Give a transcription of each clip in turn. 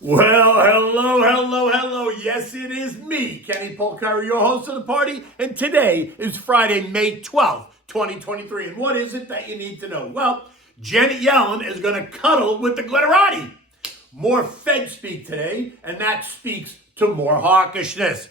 Well, hello. Yes, it is me, Kenny Polcari, your host of the party. And today is Friday, May 12th, 2023. And what is it that you need to know? Well, Janet Yellen is going to cuddle with the Glitterati. More Fed speak today, and that speaks to more hawkishness.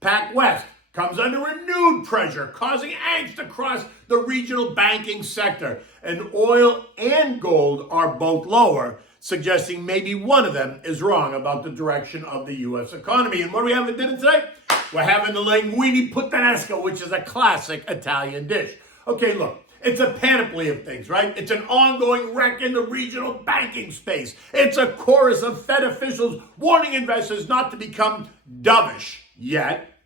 Pac West comes under renewed pressure, causing angst across the regional banking sector. And oil and gold are both lower, suggesting maybe one of them is wrong about the direction of the U.S. economy. And what do we have for dinner today? We're having the Linguine Puttanesca, which is a classic Italian dish. Okay, look, it's a panoply of things, right? It's an ongoing wreck in the regional banking space. It's a chorus of Fed officials warning investors not to become dovish yet.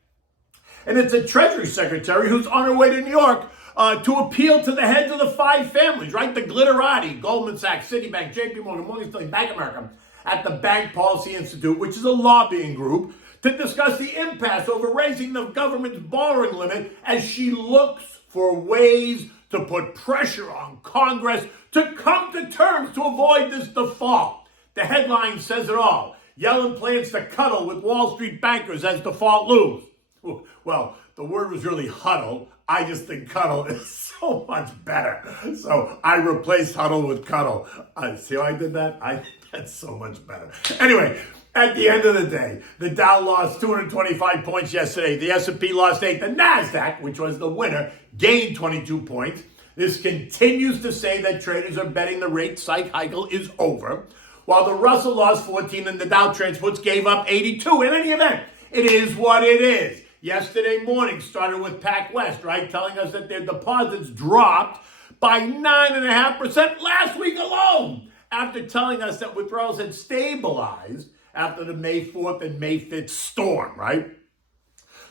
And it's a Treasury Secretary who's on her way to New York to appeal to the heads of the five families, right? The Glitterati, Goldman Sachs, Citibank, JP Morgan, Morgan Stanley, Bank of America, at the Bank Policy Institute, which is a lobbying group, to discuss the impasse over raising the government's borrowing limit as she looks for ways to put pressure on Congress to come to terms to avoid this default. The headline says it all. Yellen plans to cuddle with Wall Street bankers as default looms. Well, the word was really huddle. I just think cuddle is so much better. So I replaced huddle with cuddle. See how I did that? I think that's so much better. Anyway, at the end of the day, the Dow lost 225 points yesterday. The S&P lost 8. The NASDAQ, which was the winner, gained 22 points. This continues to say that traders are betting the rate cycle is over, while the Russell lost 14 and the Dow Transports gave up 82. In any event, it is what it is. Yesterday morning started with Pac West, right? Telling us that their deposits dropped by 9.5% last week alone, after telling us that withdrawals had stabilized after the May 4th and May 5th storm, right?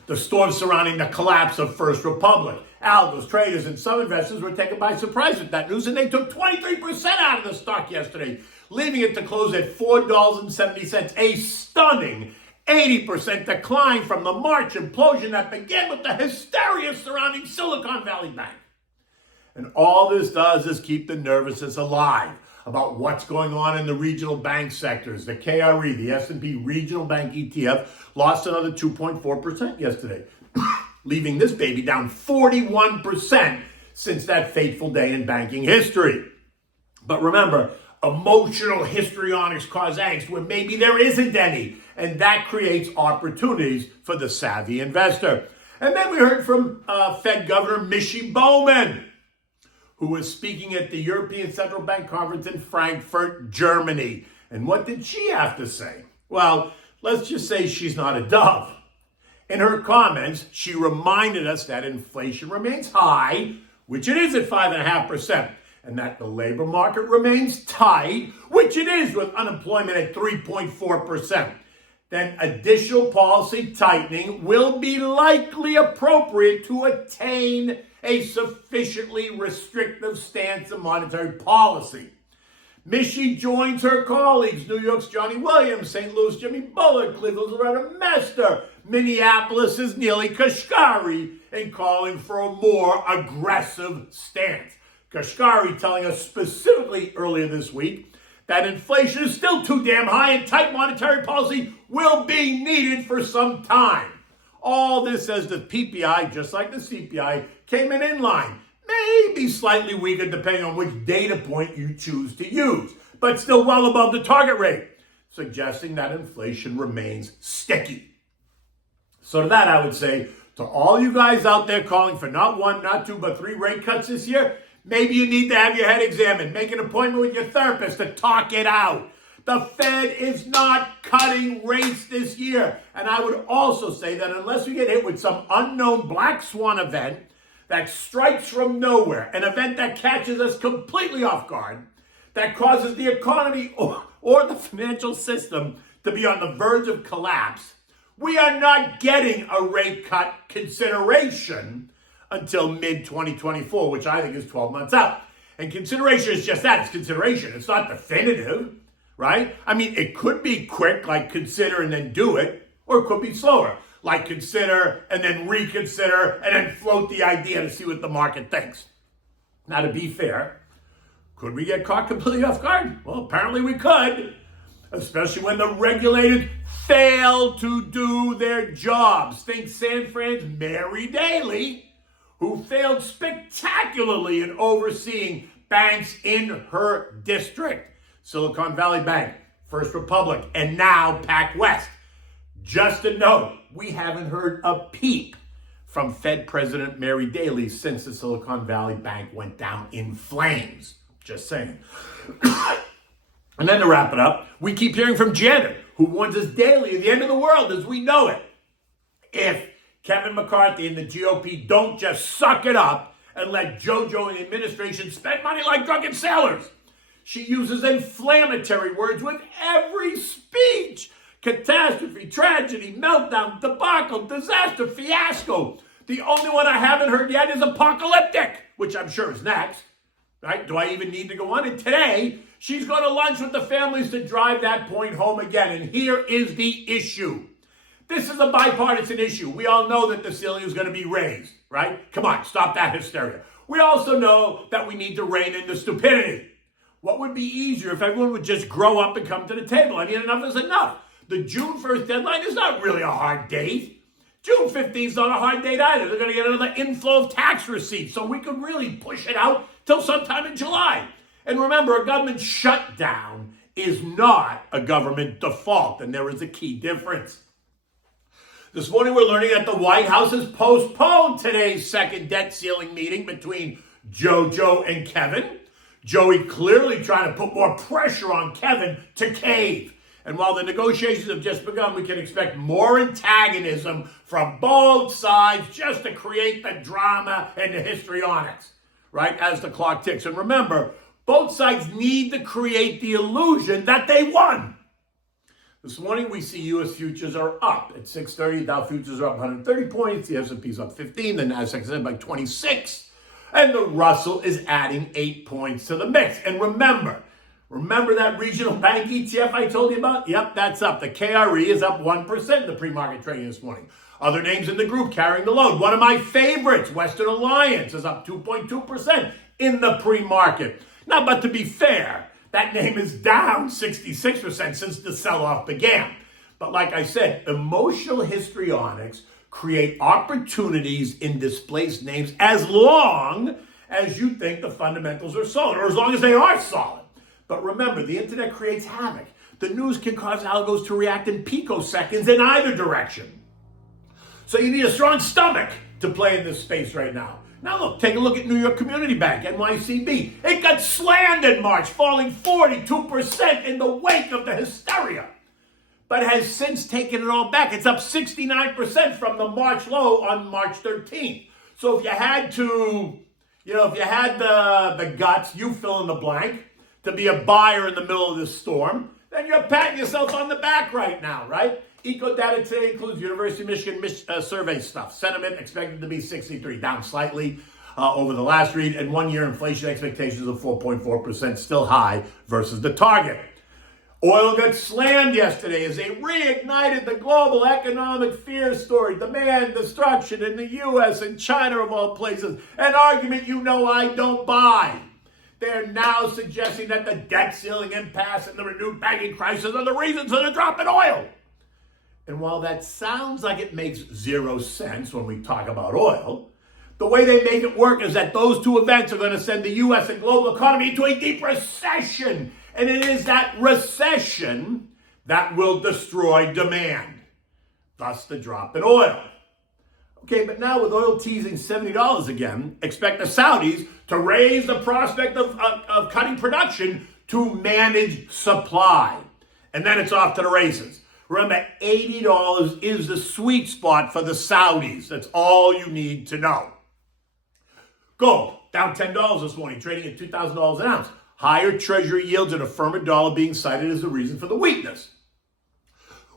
The storm surrounding the collapse of First Republic. Algos, traders, and some investors were taken by surprise with that news, and they took 23% out of the stock yesterday, leaving it to close at $4.70, a stunning 80% decline from the March implosion that began with the hysteria surrounding Silicon Valley Bank. And all this does is keep the nervousness alive about what's going on in the regional bank sectors. The KRE, the S&P Regional Bank ETF, lost another 2.4% yesterday, leaving this baby down 41% since that fateful day in banking history. But remember, emotional histrionics cause angst where maybe there isn't any, and that creates opportunities for the savvy investor. And then we heard from Fed Governor Michie Bowman, who was speaking at the European Central Bank Conference in Frankfurt, Germany. And what did she have to say? Well, let's just say she's not a dove. In her comments, she reminded us that inflation remains high, which it is at 5.5%. And that the labor market remains tight, which it is with unemployment at 3.4%. Then additional policy tightening will be likely appropriate to attain a sufficiently restrictive stance in monetary policy. Michie joins her colleagues, New York's Johnny Williams, St. Louis' Jimmy Bullard, Cleveland's Loretta Mester, Minneapolis' Neely Kashkari, in calling for a more aggressive stance. Kashkari telling us specifically earlier this week that inflation is still too damn high and tight monetary policy will be needed for some time. All this as the PPI, just like the CPI, came in line, maybe slightly weaker depending on which data point you choose to use, but still well above the target rate, suggesting that inflation remains sticky. So to that I would say, to all you guys out there calling for not one, not two, but 3 rate cuts this year, maybe you need to have your head examined. Make an appointment with your therapist to talk it out. The Fed is not cutting rates this year. And I would also say that unless we get hit with some unknown black swan event that strikes from nowhere, an event that catches us completely off guard, that causes the economy or the financial system to be on the verge of collapse, we are not getting a rate cut consideration until mid-2024, which I think is 12 months out. And consideration is just that, it's consideration. It's not definitive, right? I mean, it could be quick, like consider and then do it, or it could be slower, like consider and then reconsider and then float the idea to see what the market thinks. Now, to be fair, could we get caught completely off guard? Well, apparently we could. especially when the regulators fail to do their jobs. Think San Fran's Mary Daly, who failed spectacularly in overseeing banks in her district. Silicon Valley Bank, First Republic, and now PacWest. Just a note, we haven't heard a peep from Fed President Mary Daly since the Silicon Valley Bank went down in flames. Just saying. And then to wrap it up, we keep hearing from Janet, who warns us daily of the end of the world as we know it. If Kevin McCarthy and the GOP don't just suck it up and let JoJo and the administration spend money like drunken sailors. She uses inflammatory words with every speech. Catastrophe, tragedy, meltdown, debacle, disaster, fiasco. The only one I haven't heard yet is apocalyptic, which I'm sure is next. Right? Do I even need to go on? And today, she's going to lunch with the families to drive that point home again. And here is the issue. This is a bipartisan issue. We all know that the ceiling is going to be raised, right? Come on, stop that hysteria. We also know that we need to rein in the stupidity. What would be easier if everyone would just grow up and come to the table? I mean, enough is enough. The June 1st deadline is not really a hard date. June 15th is not a hard date either. They're going to get another inflow of tax receipts, so we could really push it out till sometime in July. And remember, a government shutdown is not a government default, and there is a key difference. This morning, we're learning that the White House has postponed today's second debt ceiling meeting between JoJo and Kevin. Joey clearly trying to put more pressure on Kevin to cave. And while the negotiations have just begun, we can expect more antagonism from both sides just to create the drama and the histrionics, right, as the clock ticks. And remember, both sides need to create the illusion that they won. This morning, we see U.S. futures are up at 6:30. Dow futures are up 130 points. The S&P's up 15. The Nasdaq is up by 26. And the Russell is adding 8 points to the mix. And remember that regional bank ETF I told you about? Yep, that's up. The KRE is up 1% in the pre-market trading this morning. Other names in the group carrying the load. One of my favorites, Western Alliance, is up 2.2% in the pre-market. Now, but to be fair, that name is down 66% since the sell-off began. But like I said, emotional histrionics create opportunities in displaced names as long as you think the fundamentals are solid, or as long as they are solid. But remember, the internet creates havoc. The news can cause algos to react in picoseconds in either direction. So you need a strong stomach to play in this space right now. Now look, take a look at New York Community Bank, NYCB. It got slammed in March, falling 42% in the wake of the hysteria, but has since taken it all back. It's up 69% from the March low on March 13th. So if you had to, if you had the guts, you fill in the blank, to be a buyer in the middle of this storm, then you're patting yourself on the back right now, right? Eco data today includes University of Michigan survey stuff. Sentiment expected to be 63, down slightly over the last read, and one-year inflation expectations of 4.4%, still high versus the target. Oil got slammed yesterday as they reignited the global economic fear story, demand destruction in the U.S. and China of all places, an argument I don't buy. They're now suggesting that the debt ceiling impasse and the renewed banking crisis are the reasons for the drop in oil. And while that sounds like it makes zero sense when we talk about oil, the way they make it work is that those two events are going to send the U.S. and global economy into a deep recession. And it is that recession that will destroy demand, thus the drop in oil. Okay, but now with oil teasing $70 again, expect the Saudis to raise the prospect of cutting production to manage supply. And then it's off to the races. Remember, $80 is the sweet spot for the Saudis. That's all you need to know. Gold, down $10 this morning, trading at $2,000 an ounce. Higher treasury yields and a firmer dollar being cited as the reason for the weakness,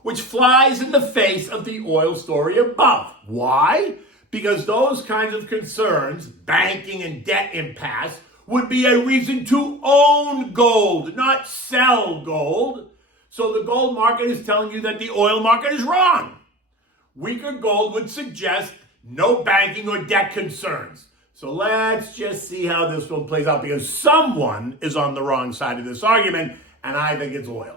which flies in the face of the oil story above. Why? Because those kinds of concerns, banking and debt impasse, would be a reason to own gold, not sell gold. So the gold market is telling you that the oil market is wrong. Weaker gold would suggest no banking or debt concerns. So let's just see how this one plays out, because someone is on the wrong side of this argument, and I think it's oil.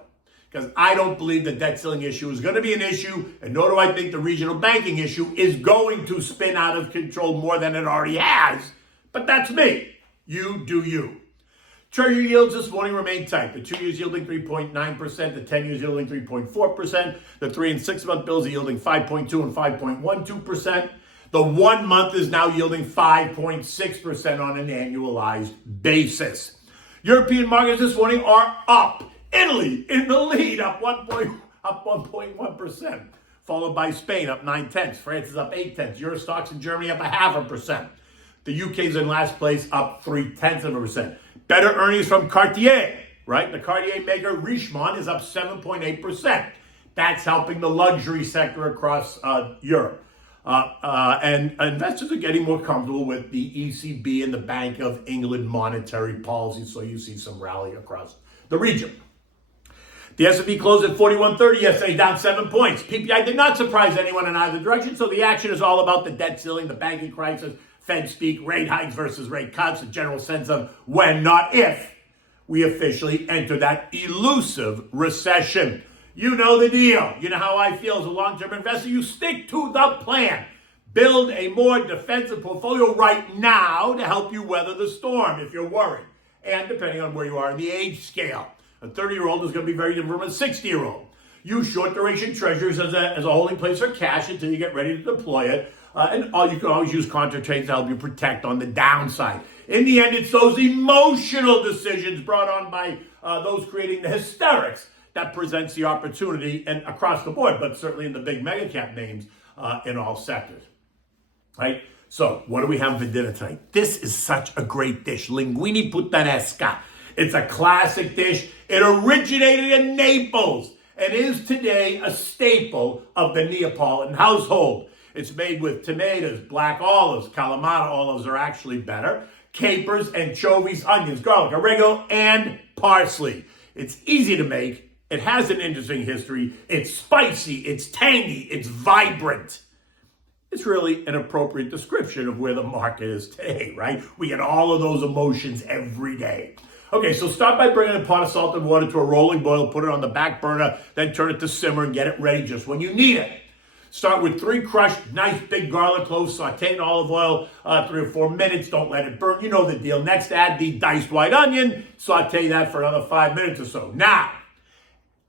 because I don't believe the debt ceiling issue is going to be an issue, and nor do I think the regional banking issue is going to spin out of control more than it already has. But that's me. You do you. Treasury yields this morning remain tight. The 2 years yielding 3.9%, the 10 years yielding 3.4%, the 3 and 6 month bills are yielding 5.2 and 5.12%. The 1 month is now yielding 5.6% on an annualized basis. European markets this morning are up. Italy in the lead, up 1.1%, followed by Spain up 0.9. France is up 0.8. Euro stocks in Germany up 0.5%. The UK is in last place, up 0.3%. Better earnings from Cartier, right? The Cartier maker Richemont is up 7.8%. That's helping the luxury sector across Europe. And investors are getting more comfortable with the ECB and the Bank of England monetary policy, so you see some rally across the region. The S&P closed at 4130 yesterday, down 7 points. PPI did not surprise anyone in either direction, so the action is all about the debt ceiling, the banking crisis, Fed speak, rate hikes versus rate cuts, a general sense of when, not if, we officially enter that elusive recession. You know the deal. You know how I feel as a long-term investor. You stick to the plan. Build a more defensive portfolio right now to help you weather the storm if you're worried. And depending on where you are in the age scale. A 30-year-old is going to be very different from a 60-year-old. Use short-duration treasuries as a holding place for cash until you get ready to deploy it. And you can always use contra trades to help you protect on the downside. In the end, it's those emotional decisions brought on by those creating the hysterics that presents the opportunity, and across the board, but certainly in the big mega cap names in all sectors. Right? So, what do we have for dinner tonight? This is such a great dish, Linguine Puttanesca. It's a classic dish. It originated in Naples and is today a staple of the Neapolitan household. It's made with tomatoes, black olives, Kalamata olives are actually better, capers, anchovies, onions, garlic, oregano, and parsley. It's easy to make. It has an interesting history. It's spicy, it's tangy, it's vibrant. It's really an appropriate description of where the market is today, right? We get all of those emotions every day. Okay, so start by bringing a pot of salted water to a rolling boil, put it on the back burner, then turn it to simmer and get it ready just when you need it. Start with 3 crushed, nice big garlic cloves, saute in olive oil 3 or 4 minutes. Don't let it burn. You know the deal. Next, add the diced white onion. Saute that for another 5 minutes or so. Now,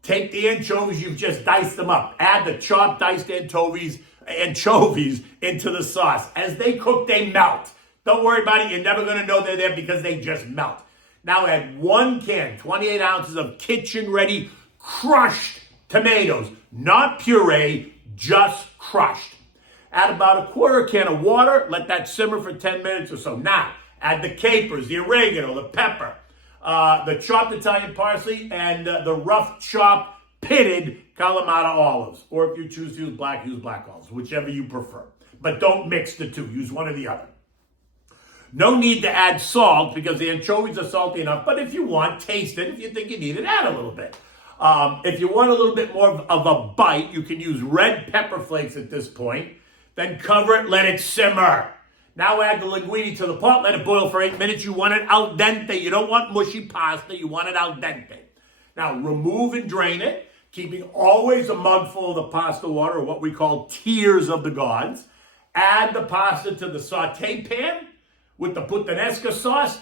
take the anchovies. You've just diced them up. Add the chopped diced anchovies into the sauce. As they cook, they melt. Don't worry about it. You're never going to know they're there because they just melt. Now add 1 can, 28 ounces of kitchen-ready crushed tomatoes. Not puree, just crushed. Add about a 1/4 can of water. Let that simmer for 10 minutes or so. Now, add the capers, the oregano, the pepper, the chopped Italian parsley, and the rough chopped pitted Kalamata olives. Or if you choose to use black olives, whichever you prefer. But don't mix the two. Use one or the other. No need to add salt because the anchovies are salty enough. But if you want, taste it. If you think you need it, add a little bit. If you want a little bit more of a bite, you can use red pepper flakes at this point. Then cover it, let it simmer. Now add the linguine to the pot, let it boil for 8 minutes. You want it al dente. You don't want mushy pasta. You want it al dente. Now remove and drain it, keeping always a mug full of the pasta water, or what we call tears of the gods. Add the pasta to the saute pan with the Puttanesca sauce.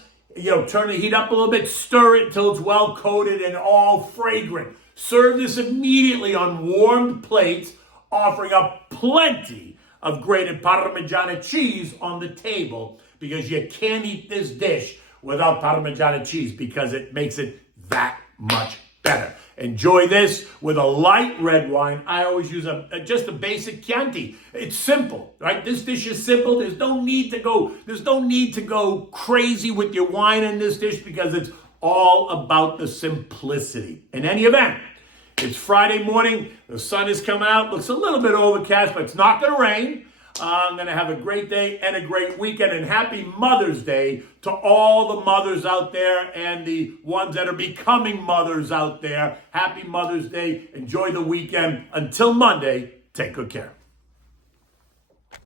Turn the heat up a little bit, stir it until it's well coated and all fragrant. Serve this immediately on warmed plates, offering up plenty of grated Parmigiana cheese on the table, because you can't eat this dish without Parmigiana cheese because it makes it that much better. Enjoy this with a light red wine. I always use just a basic Chianti. It's simple, right? This dish is simple. There's no need to go crazy with your wine in this dish because it's all about the simplicity. In any event, it's Friday morning. The sun is coming out. Looks a little bit overcast, but it's not going to rain. I'm going to have a great day and a great weekend, and happy Mother's Day to all the mothers out there and the ones that are becoming mothers out there. Happy Mother's Day. Enjoy the weekend. Until Monday, take good care.